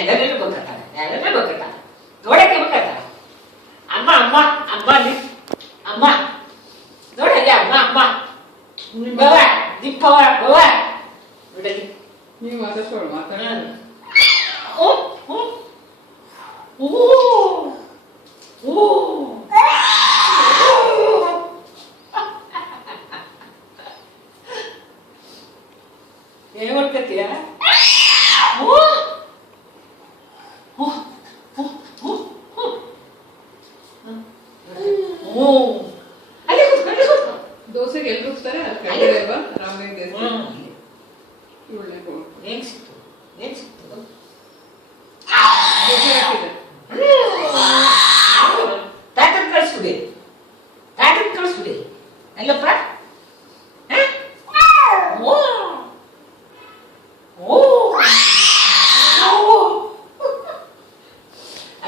ಎಲ್ಲರಿಗೂ ಗೊತ್ತಾಗ್ತಾರೆ, ಎಲ್ಲರಿಗೂ ಗೊತ್ತಾಗ್ತಾರೆ, ನೋಡಕ್ಕೆ ಗೊತ್ತಾಗ್ತಾರೆ. ಅಮ್ಮ ಅಮ್ಮ ಅಮ್ಮ ಅಮ್ಮ ನೋಡಲ್ಲಿ ಅಮ್ಮ ಅಮ್ಮ ಬವ ದಿಪ್ಪವ ಬವ ನೋಡಲ್ಲಿ ನೀವು ಮಾತಾಡ್ಸೋಳು ಮಾತಾಡ